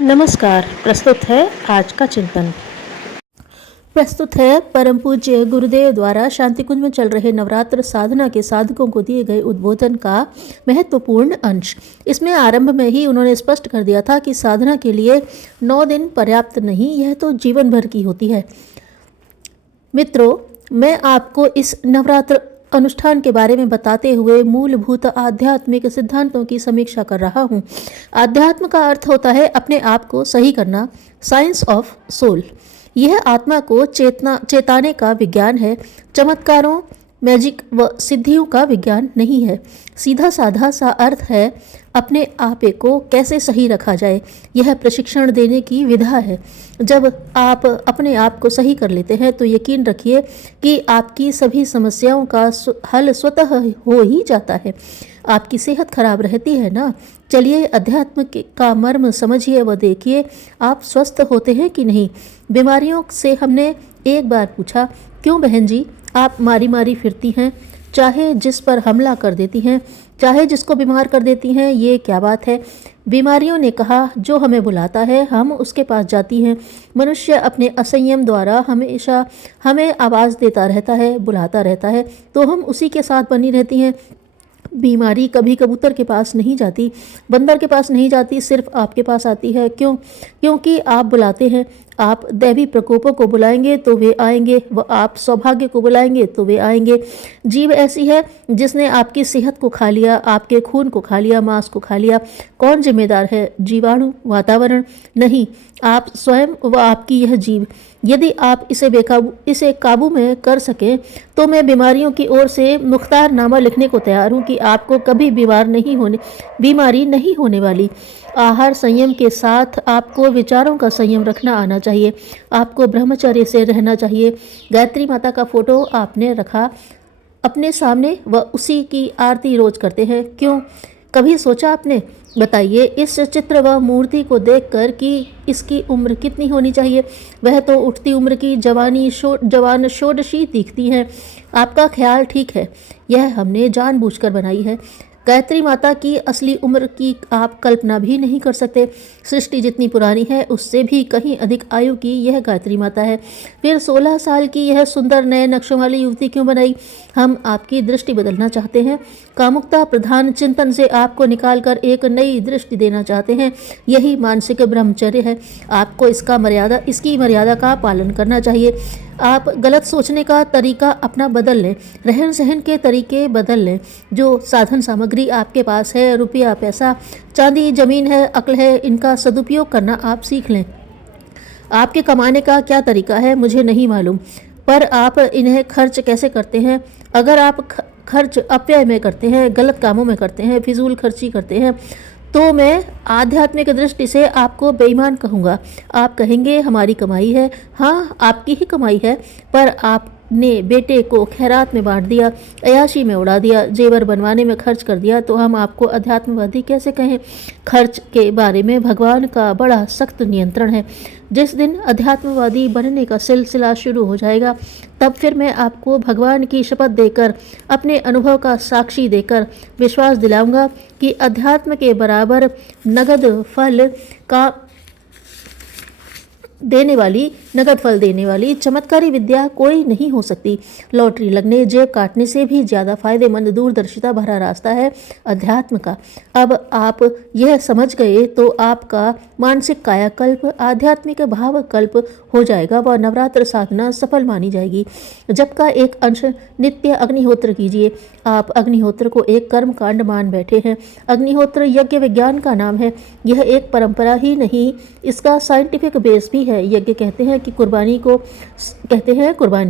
नमस्कार। प्रस्तुत है आज का चिंतन। प्रस्तुत है परम पूज्य गुरुदेव द्वारा शांति कुंज में चल रहे नवरात्र साधना के साधकों को दिए गए उद्बोधन का महत्वपूर्ण अंश। इसमें आरंभ में ही उन्होंने स्पष्ट कर दिया था कि साधना के लिए 9 दिन पर्याप्त नहीं, यह तो जीवन भर की होती है। मित्रों, मैं आपको इस नवरात्र अनुष्ठान के बारे में बताते हुए मूलभूत आध्यात्मिक सिद्धांतों की समीक्षा कर रहा हूँ। आध्यात्म का अर्थ होता है अपने आप को सही करना, साइंस ऑफ सोल। यह आत्मा को चेताने का विज्ञान है, चमत्कारों, मैजिक व सिद्धियों का विज्ञान नहीं है। सीधा साधा सा अर्थ है अपने आपे को कैसे सही रखा जाए, यह प्रशिक्षण देने की विधा है। जब आप अपने आप को सही कर लेते हैं तो यकीन रखिए कि आपकी सभी समस्याओं का हल स्वतः हो ही जाता है। आपकी सेहत खराब रहती है ना, चलिए अध्यात्म का मर्म समझिए व देखिए आप स्वस्थ होते हैं कि नहीं। बीमारियों से हमने एक बार पूछा, क्यों बहन जी आप मारी मारी फिरती हैं, चाहे जिस पर हमला कर देती हैं, चाहे जिसको बीमार कर देती हैं, ये क्या बात है। बीमारियों ने कहा, जो हमें बुलाता है हम उसके पास जाती हैं। मनुष्य अपने असंयम द्वारा हमेशा हमें आवाज़ देता रहता है, बुलाता रहता है, तो हम उसी के साथ बनी रहती हैं। बीमारी कभी कबूतर के पास नहीं जाती, बंदर के पास नहीं जाती, सिर्फ आपके पास आती है। क्यों? क्योंकि आप बुलाते हैं। आप दैवी प्रकोपों को बुलाएंगे तो वे आएंगे, व आप सौभाग्य को बुलाएंगे तो वे आएंगे। जीव ऐसी है जिसने आपकी सेहत को खा लिया, आपके खून को खा लिया, मांस को खा लिया। कौन जिम्मेदार है? जीवाणु, वातावरण? नहीं, आप स्वयं व आपकी यह जीव। यदि आप इसे काबू में कर सकें तो मैं बीमारियों की ओर से मुख्तारनामा लिखने को तैयार हूँ कि आपको कभी बीमारी नहीं होने वाली। आहार संयम के साथ आपको विचारों का संयम रखना आना चाहिए। आपको ब्रह्मचर्य से रहना चाहिए। गायत्री माता का फोटो आपने रखा अपने सामने व उसी की आरती रोज करते हैं। क्यों? कभी सोचा आपने? बताइए इस चित्र व मूर्ति को देखकर कि इसकी उम्र कितनी होनी चाहिए। वह तो उठती उम्र की जवान षोडशी दिखती है। आपका ख्याल ठीक है, यह हमने जानबूझकर बनाई है। गायत्री माता की असली उम्र की आप कल्पना भी नहीं कर सकते। सृष्टि जितनी पुरानी है उससे भी कहीं अधिक आयु की यह गायत्री माता है। फिर 16 साल की यह सुंदर नए नक्शों वाली युवती क्यों बनाई? हम आपकी दृष्टि बदलना चाहते हैं। कामुकता प्रधान चिंतन से आपको निकालकर एक नई दृष्टि देना चाहते हैं। यही मानसिक ब्रह्मचर्य है। आपको इसकी मर्यादा का पालन करना चाहिए। आप गलत सोचने का तरीका अपना बदल लें, रहन सहन के तरीके बदल लें। जो साधन सामग्री आपके पास है, रुपया, पैसा, चांदी, जमीन है, अक्ल है, इनका सदुपयोग करना आप सीख लें। आपके कमाने का क्या तरीका है मुझे नहीं मालूम, पर आप इन्हें खर्च कैसे करते हैं? अगर आप खर्च अपव्यय में करते हैं, गलत कामों में करते हैं, फिजूल खर्ची करते हैं, तो मैं आध्यात्मिक दृष्टि से आपको बेईमान कहूँगा। आप कहेंगे हमारी कमाई है। हाँ, आपकी ही कमाई है, पर आपने बेटे को खैरात में बांट दिया, अयाशी में उड़ा दिया, जेवर बनवाने में खर्च कर दिया, तो हम आपको अध्यात्मवादी कैसे कहें? खर्च के बारे में भगवान का बड़ा सख्त नियंत्रण है। जिस दिन अध्यात्मवादी बनने का सिलसिला शुरू हो जाएगा, तब फिर मैं आपको भगवान की शपथ देकर, अपने अनुभव का साक्षी देकर विश्वास दिलाऊंगा कि अध्यात्म के बराबर नगद फल देने वाली चमत्कारी विद्या कोई नहीं हो सकती। लॉटरी लगने, जेब काटने से भी ज़्यादा फायदेमंद दूरदर्शिता भरा रास्ता है अध्यात्म का। अब आप यह समझ गए तो आपका मानसिक कायाकल्प आध्यात्मिक भावकल्प हो जाएगा व नवरात्र साधना सफल मानी जाएगी। जब का एक अंश नित्य अग्निहोत्र कीजिए। आप अग्निहोत्र को एक कर्म कांड मान बैठे हैं। अग्निहोत्र यज्ञ विज्ञान का नाम है। यह एक परंपरा ही नहीं, इसका साइंटिफिक बेस भी है। यज्ञ कहते हैं कुर्बानी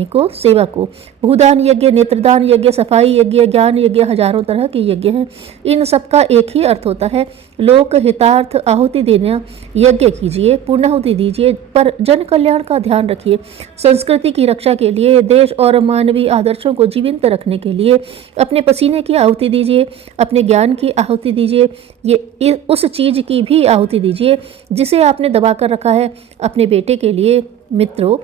को, सेवा को। भूदान यज्ञ, नेत्रदान यज्ञ, सफाई यज्ञ, ज्ञान यज्ञ, हजारों तरह के यज्ञ हैं। इन सबका एक ही अर्थ होता है, लोक हितार्थ आहुति देना। यज्ञ कीजिए, पूर्णाहुति दीजिए, पर जन कल्याण का ध्यान रखिए। संस्कृति की रक्षा के लिए, देश और मानवीय आदर्शों को जीवंत रखने के लिए अपने पसीने की आहुति दीजिए, अपने ज्ञान की आहुति दीजिए, ये उस चीज की भी आहुति दीजिए जिसे आपने दबा कर रखा है। अपने बेटे के लिए मित्रों,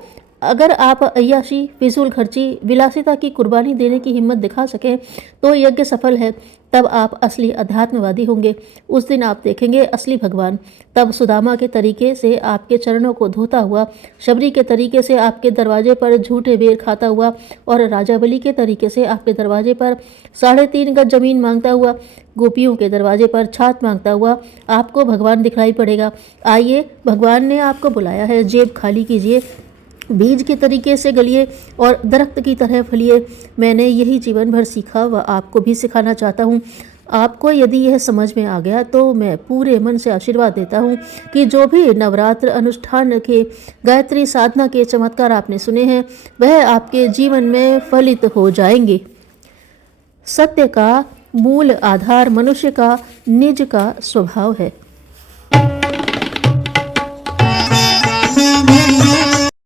अगर आप अय्याशी, फिजूल खर्ची, विलासिता की कुर्बानी देने की हिम्मत दिखा सकें तो यज्ञ सफल है। तब आप असली अध्यात्मवादी होंगे। उस दिन आप देखेंगे असली भगवान। तब सुदामा के तरीके से आपके चरणों को धोता हुआ, शबरी के तरीके से आपके दरवाजे पर झूठे बेर खाता हुआ और राजा बलि के तरीके से आपके दरवाजे पर 3.5 गज जमीन मांगता हुआ, गोपियों के दरवाजे पर छात मांगता हुआ आपको भगवान दिखलाई पड़ेगा। आइए, भगवान ने आपको बुलाया है। जेब खाली कीजिए, बीज के तरीके से गलिए और दरख्त की तरह फलिए। मैंने यही जीवन भर सीखा व आपको भी सिखाना चाहता हूँ। आपको यदि यह समझ में आ गया तो मैं पूरे मन से आशीर्वाद देता हूँ कि जो भी नवरात्र अनुष्ठान के, गायत्री साधना के चमत्कार आपने सुने हैं वह आपके जीवन में फलित हो जाएंगे। सत्य का मूल आधार मनुष्य का निज का स्वभाव है।